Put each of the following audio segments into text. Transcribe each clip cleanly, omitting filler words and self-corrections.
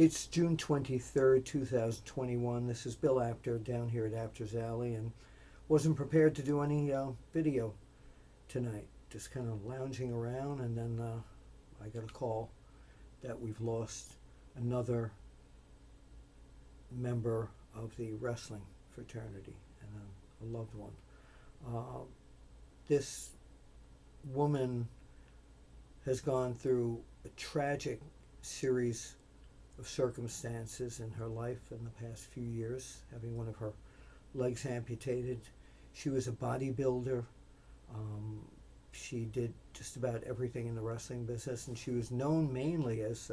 It's June 23rd, 2021. This is Bill Apter down here at Apter's Alley, and wasn't prepared to do any video tonight. Just kind of lounging around, and then I got a call that we've lost another member of the wrestling fraternity and a loved one. This woman has gone through a tragic series of circumstances in her life in the past few years, having one of her legs amputated. She was a bodybuilder. She did just about everything in the wrestling business, and she was known mainly as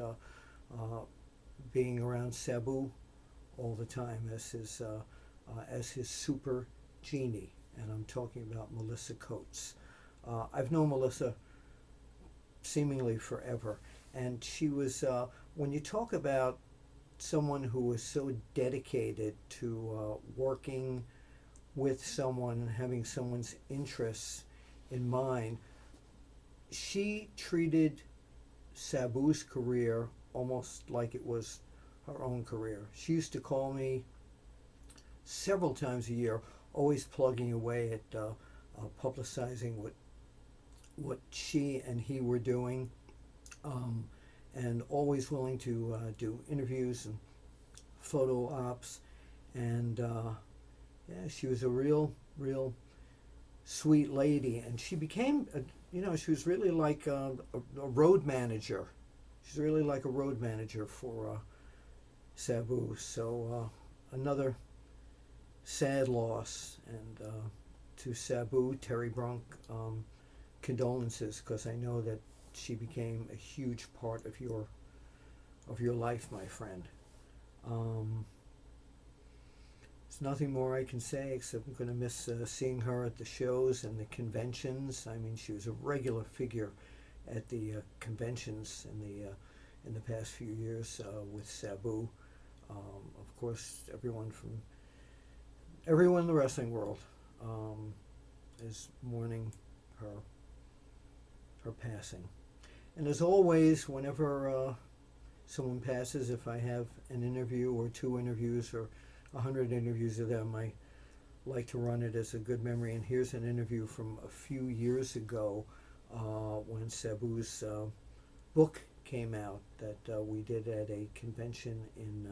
being around Sabu all the time as his super Genie, and I'm talking about Melissa Coates. I've known Melissa seemingly forever, and she was, when you talk about someone who was so dedicated to working with someone and having someone's interests in mind, she treated Sabu's career almost like it was her own career. She used to call me several times a year, always plugging away at publicizing what she and he were doing, and always willing to do interviews and photo ops. And yeah, she was a real sweet lady, and she became, she was really like a road manager. She's really like a road manager for Sabu. So another sad loss, and to Sabu, Terry Brunk, condolences, because I know that she became a huge part of your life, my friend. There's nothing more I can say except I'm going to miss seeing her at the shows and the conventions. I mean, she was a regular figure at the conventions in the past few years with Sabu. Of course, everyone in the wrestling world is mourning her passing. And as always, whenever someone passes, if I have an interview or 2 interviews or 100 interviews of them, I like to run it as a good memory. And here's an interview from a few years ago when Sabu's book came out that we did at a convention in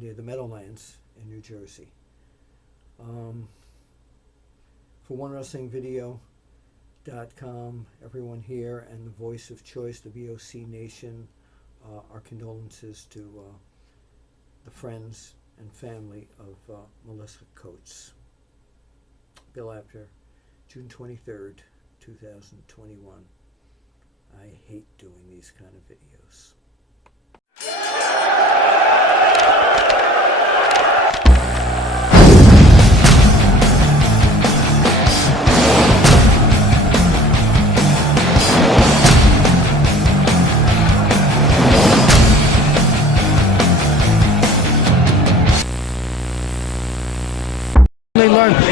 near the Meadowlands in New Jersey. For OneWrestlingVideo.com, everyone here and the Voice of Choice, the VOC Nation, our condolences to the friends and family of Melissa Coates. Bill Apter, June 23rd, 2021. I hate doing these kind of videos.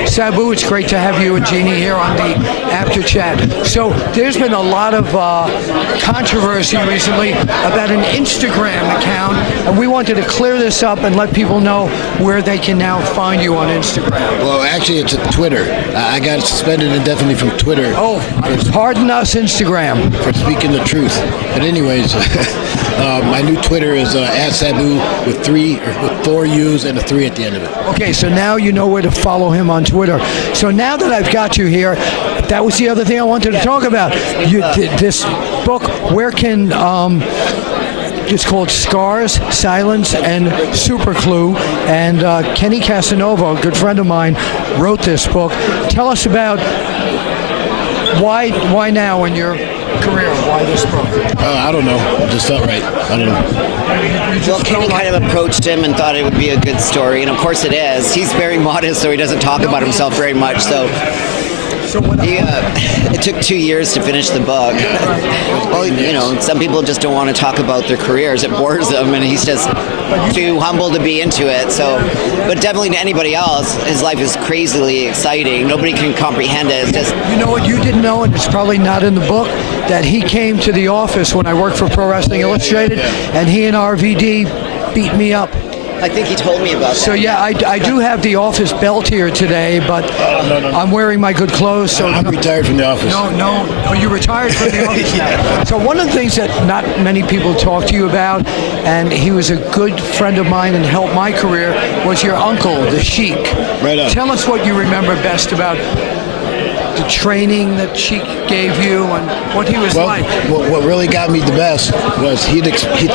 Sabu, it's great to have you and Genie here on the Apter Chat. So there's been a lot of controversy recently about an Instagram account, and we wanted to clear this up and let people know where they can now find you on Instagram. Well, actually, it's Twitter. I got suspended indefinitely from Twitter. Oh, pardon us, Instagram. For speaking the truth. But anyways, my new Twitter is @Sabu with 4 U's and a 3 at the end of it. Okay, so now you know where to follow him on Twitter. So now that I've got you here, that was the other thing I wanted to talk about. This book, where can, it's called Scars, Silence, and Super Clue, and Kenny Casanova, a good friend of mine, wrote this book. Tell us about why now in your career, why this book? I don't know. It just felt right. I don't know. Well, Kenny kind of approached him and thought it would be a good story, and of course it is. He's very modest, so he doesn't talk about himself very much. So So what? It took 2 years to finish the book. Well, you know, some people just don't want to talk about their careers. It bores them, and he's just too humble to be into it. So, but definitely to anybody else, his life is crazily exciting. Nobody can comprehend it. It's just, You know what you didn't know, and it's probably not in the book, that he came to the office when I worked for Pro Wrestling Illustrated, and he and RVD beat me up. I think he told me about that. So yeah, I do have the office belt here today, but I'm wearing my good clothes. So I'm retired from the office. No. Oh, you retired from the office now. So one of the things that not many people talk to you about, and he was a good friend of mine and helped my career, was your uncle, the Sheik. Right on. Tell us what you remember best about the training that Sheik gave you and what he was like. What really got me the best was he'd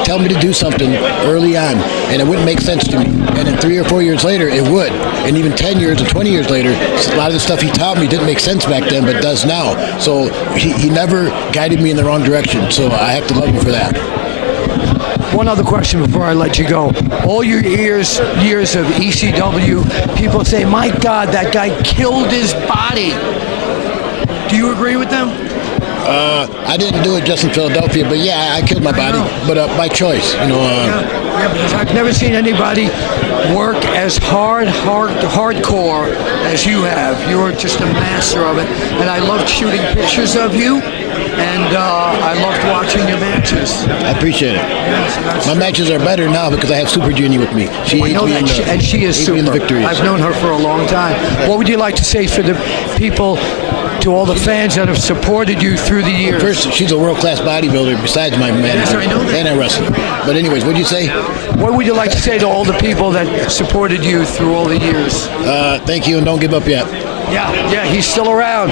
tell me to do something early on, and it wouldn't make sense to me. And then 3 or 4 years later, it would. And even 10 years and 20 years later, a lot of the stuff he taught me didn't make sense back then, but does now. So he never guided me in the wrong direction. So I have to love him for that. One other question before I let you go. All your years of ECW, people say, my God, that guy killed his body. Do you agree with them? I didn't do it just in Philadelphia, but yeah, I killed my body, but by choice. Yeah, because I've never seen anybody work as hardcore as you have. You're just a master of it. And I loved shooting pictures of you, and I loved watching your matches. I appreciate it. Yes, My matches are better now because I have Super Genie with me. She I aids know me that, and she is aids me in the super. victories. I've known her for a long time. What would you like to say for the people, to all the fans that have supported you through the years? First, she's a world-class bodybuilder besides my manager. Yes, I know that. And I wrestle. But anyways, what'd you say? What would you like to say to all the people that supported you through all the years? Thank you, and don't give up yet. Yeah, he's still around.